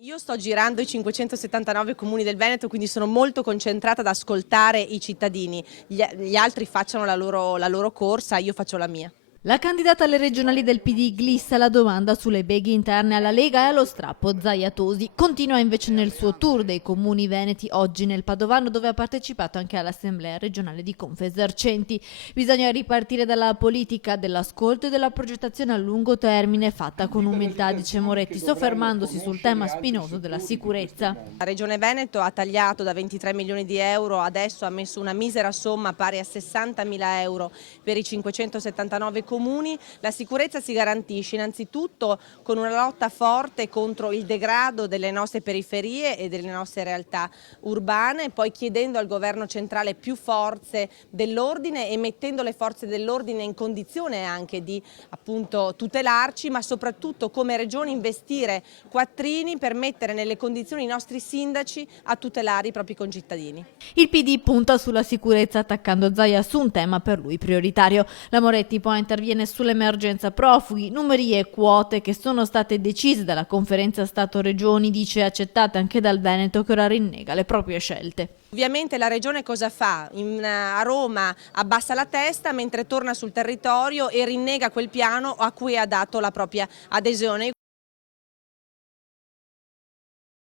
Io sto girando i 579 comuni del Veneto, quindi sono molto concentrata ad ascoltare i cittadini. Gli altri facciano la loro corsa, io faccio la mia. La candidata alle regionali del PD glissa la domanda sulle beghe interne alla Lega e allo strappo. Zaia Tosi continua invece nel suo tour dei comuni veneti, oggi nel Padovano, dove ha partecipato anche all'assemblea regionale di Confesercenti. Bisogna ripartire dalla politica, dell'ascolto e della progettazione a lungo termine fatta con umiltà, dice Moretti, soffermandosi sul tema spinoso della sicurezza. La Regione Veneto ha tagliato da 23 milioni di euro, adesso ha messo una misera somma pari a 60 mila euro per i 579 comuni. La sicurezza si garantisce innanzitutto con una lotta forte contro il degrado delle nostre periferie e delle nostre realtà urbane, poi chiedendo al governo centrale più forze dell'ordine e mettendo le forze dell'ordine in condizione anche di appunto tutelarci, ma soprattutto come regione investire quattrini per mettere nelle condizioni i nostri sindaci a tutelare i propri concittadini. Il PD punta sulla sicurezza attaccando Zaia su un tema per lui prioritario. La Moretti poi interviene sull'emergenza profughi, numeri e quote che sono state decise dalla conferenza Stato-Regioni, dice accettate anche dal Veneto, che ora rinnega le proprie scelte. Ovviamente la Regione cosa fa? A Roma abbassa la testa mentre torna sul territorio e rinnega quel piano a cui ha dato la propria adesione.